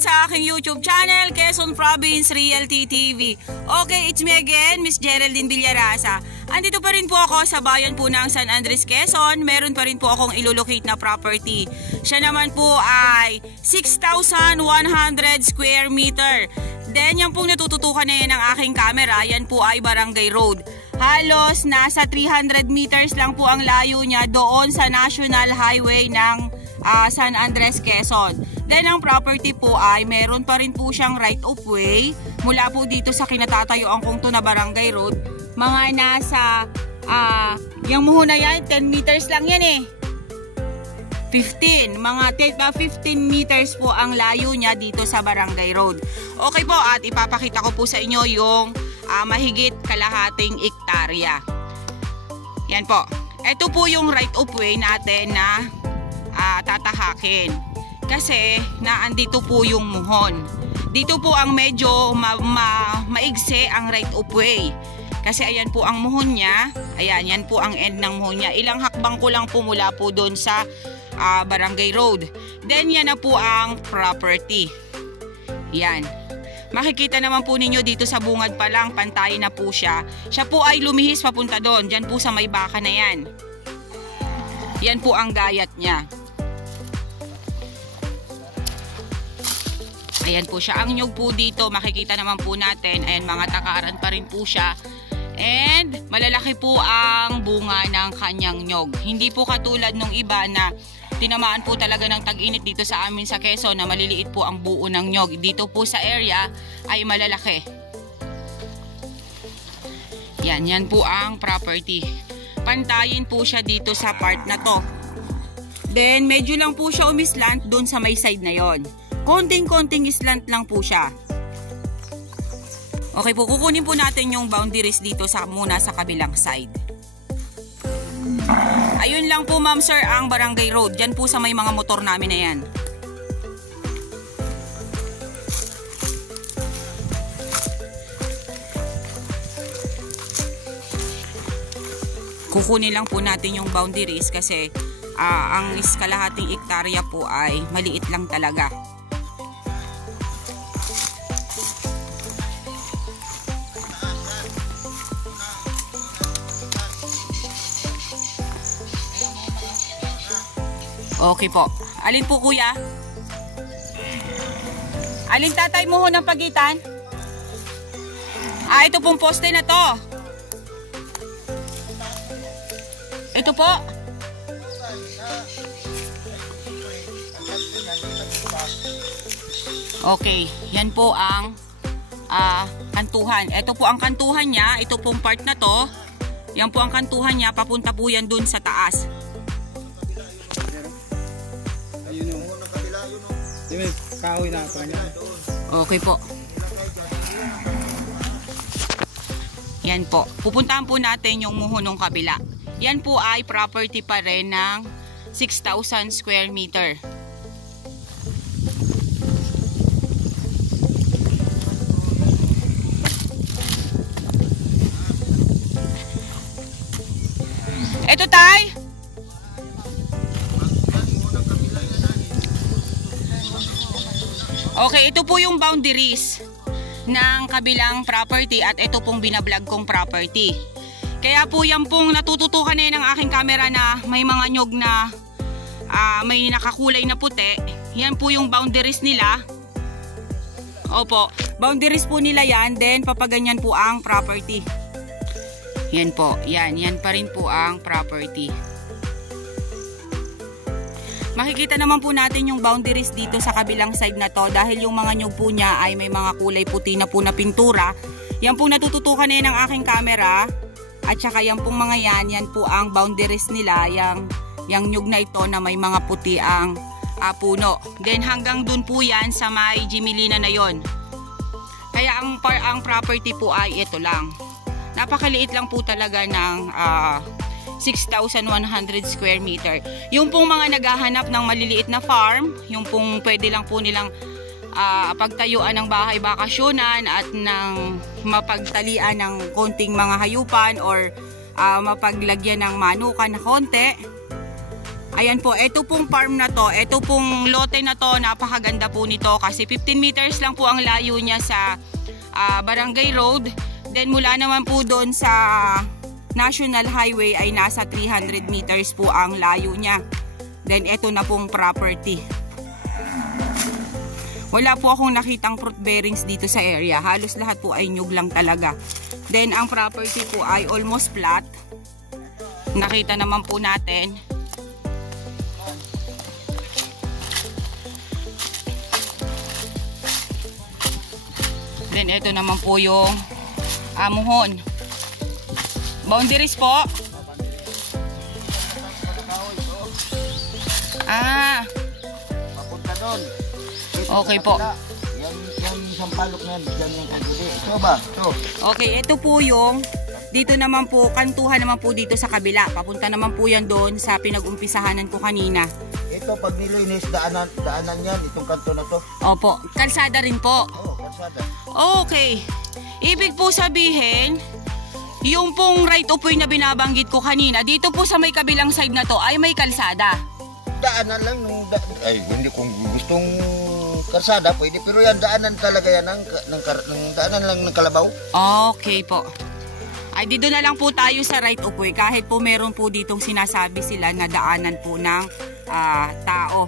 ulit sa aking YouTube channel, Quezon Province Realty TV. Okay, it's me again, Miss Geraldine Villarasa. Andito pa rin po ako sa bayan po ng San Andres, Quezon. Meron pa rin po akong ilolocate na property. Siya naman po ay 6,100 square meter. Then, yan pong natututukan na yan ng aking camera. Yan po ay Barangay Road. Halos nasa 300 meters lang po ang layo niya doon sa National Highway ng San Andres, Quezon. Then ang property po ay meron pa rin po siyang right of way mula po dito sa kinatatayuan kong to na Barangay Road. Mga nasa yung muho na yan 10 meters lang yan eh. 15 meters po ang layo niya dito sa Barangay Road. Okay po, at ipapakita ko po sa inyo yung mahigit kalahating ektarya. Yan po. Ito po yung right of way natin na tatahakin. Kasi naandito po yung muhon. Dito po ang medyo maigse ang right of way. Kasi ayan po ang muhon niya. Ayan, yan po ang end ng muhon niya. Ilang hakbang ko lang po mula po doon sa Barangay Road. Then yan na po ang property. Yan. Makikita naman po ninyo dito sa bungad pa lang, pantay na po siya. Siya po ay lumihis papunta doon. Diyan po sa may baka na yan. Yan po ang gayat niya. Ayan po siya. Ang nyug po dito, makikita naman po natin. Ayan, mga takaran pa rin po siya. And malalaki po ang bunga ng kanyang nyog. Hindi po katulad nung iba na tinamaan po talaga ng tag-init dito sa amin sa Quezon na maliliit po ang buo ng nyog. Dito po sa area ay malalaki. Yan po ang property. Pantayin po siya dito sa part na to. Then medyo lang po siya umislant doon sa may side na yon. Konting-konting islant lang po siya. Okay po, kukunin po natin yung boundaries dito muna sa kabilang side. Ayun lang po ma'am sir ang Barangay Road. Diyan po sa may mga motor namin na yan. Kukunin lang po natin yung boundaries kasi ang kalahating ektarya po ay maliit lang talaga. Okay po. Alin po kuya? Alin tatay mo ho ng pagitan? Ito pong poste na to. Ito po. Okay. Yan po ang kantuhan. Ito po ang kantuhan niya. Ito pong part na to. Yan po ang kantuhan niya. Papunta po yan dun sa taas. Okay po. Yan po. Pupuntahan po natin yung muhon ng kabila. Yan po ay property pa rin ng 6,000 square meter. Ito tay. Okay, ito po yung boundaries ng kabilang property at ito pong binablog kong property. Kaya po yan pong natututukan na ng aking camera na may mga nyog na may nakakulay na puti. Yan po yung boundaries nila. Opo, boundaries po nila yan. Then papaganyan po ang property. Yan po, yan pa rin po ang property. Makikita naman po natin yung boundaries dito sa kabilang side na to dahil yung mga nyug po niya ay may mga kulay puti na po na pintura. Yan po natututukan na ng aking camera at saka yan pong mga yan po ang boundaries nila, yung nyug na ito na may mga puti ang puno. Then hanggang dun po yan sa may Jimilina na yon. Kaya ang property po ay ito lang. Napakaliit lang po talaga ng 6,100 square meter. Yung pong mga naghahanap ng maliliit na farm, yung pong pwede lang po nilang pagtayuan ng bahay bakasyonan at ng mapagtalian ng konting mga hayupan or mapaglagyan ng manukan na konti. Ayan po, ito pong farm na to, ito pong lote na to, napakaganda po nito kasi 15 meters lang po ang layo niya sa Barangay Road. Then mula naman po doon sa National Highway ay nasa 300 meters po ang layo niya. Then ito na pong property. Wala po akong nakitang fruit bearings dito sa area. Halos lahat po ay nyug lang talaga. Then ang property po ay almost flat. Nakita naman po natin. Then ito naman po yung amuhon. Boundaries po. Papunta doon. Okay po. Yung sampalok na yan, dyan yung kagudi. Ito ba? Ito. Okay, ito po yung, dito naman po, kantuhan naman po dito sa kabila. Papunta naman po yan doon sa pinag-umpisahanan ko kanina. Ito, pag nilinis, daanan yan, itong kanto na to. Opo, kalsada rin po. Oo, kalsada. Okay, ibig po sabihin, yung pong right of way na binabanggit ko kanina, dito po sa may kabilang side na to ay may kalsada. Daanan lang nung ay hindi kung gustong kalsada pwede, pero yan daanan talaga yan ng daanan lang ng kalabaw. Okay po. Ay dito na lang po tayo sa right of way kahit po meron po ditong sinasabi sila na daanan po ng tao.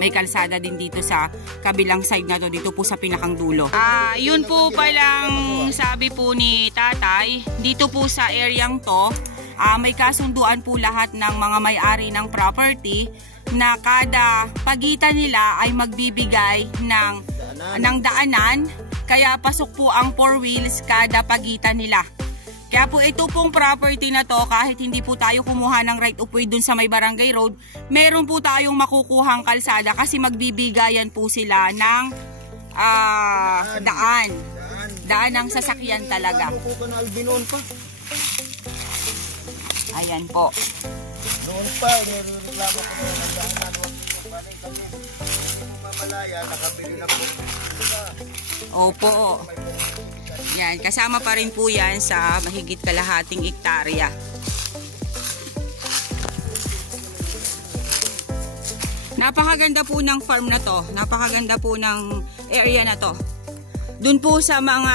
May kalsada din dito sa kabilang side na to, dito po sa pinakang dulo. Yun po palang sabi po ni tatay, dito po sa areang to, may kasunduan po lahat ng mga may-ari ng property na kada pagitan nila ay magbibigay ng daanan, kaya pasok po ang 4 wheels kada pagitan nila. Kaya po ito pong property na to, kahit hindi po tayo kumuha ng right of way dun sa may Barangay Road, meron po tayong makukuhang kalsada kasi magbibigayan po sila ng daan ng sasakyan talaga. Ayan po. Noon pa, nireklamo ko ng daanan. Kasi mamalaya, nakabili na po. Opo. Yan, kasama pa rin po yan sa mahigit kalahating hektarya. Napakaganda po ng farm na to. Napakaganda po ng area na to. Doon po sa mga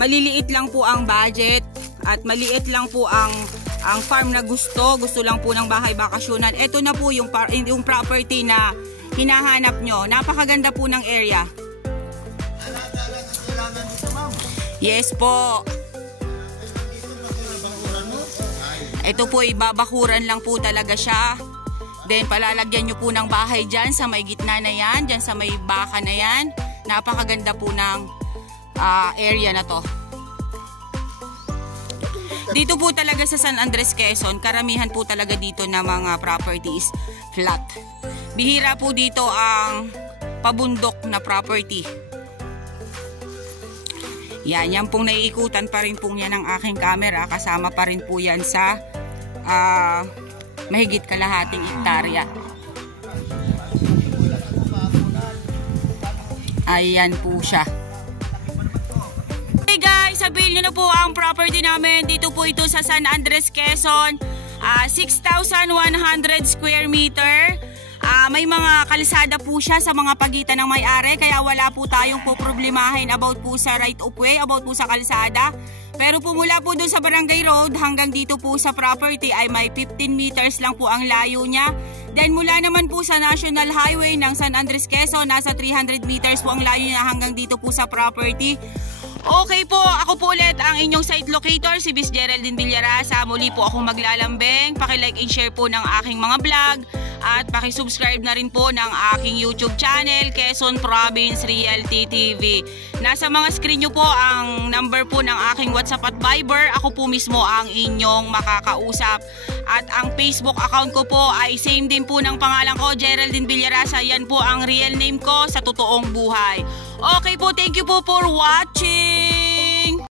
maliliit lang po ang budget at maliit lang po ang farm na gusto lang po ng bahay bakasyonan. Ito na po yung property na hinahanap nyo. Napakaganda po ng area. Yes po. Ito po ibabakuran lang po talaga siya. Then palalagyan nyo po ng bahay dyan sa may gitna na yan, dyan sa may baka na yan. Napakaganda po ng area na to. Dito po talaga sa San Andres, Quezon, karamihan po talaga dito na mga properties flat. Bihira po dito ang pabundok na property. Yan pong naiikutan pa rin po yan ng aking camera. Kasama pa rin po yan sa mahigit kalahating hektarya. Ayan po siya. Hey guys, sabihin nyo na po ang property namin. Dito po ito sa San Andres, Quezon. 6,100 square meter. May mga kalsada po siya sa mga pagitan ng may-ari, kaya wala po tayong poproblemahin about po sa right of way, about po sa kalsada. Pero po mula po dun sa Barangay Road hanggang dito po sa property ay may 15 meters lang po ang layo niya. Then mula naman po sa National Highway ng San Andres, Quezon, nasa 300 meters po ang layo niya hanggang dito po sa property. Okay po, ako po ulit ang inyong site locator, si Miss Geraldine Villarasa. Muli po akong maglalambing. Paki-like and share po ng aking mga vlog. At paki-subscribe na rin po ng aking YouTube channel, Quezon Province Realty TV. Nasa mga screen nyo po ang number po ng aking WhatsApp at Viber. Ako po mismo ang inyong makakausap. At ang Facebook account ko po ay same din po ng pangalan ko, Geraldine Villarasa. Yan po ang real name ko sa totoong buhay. Okay po, thank you po for watching.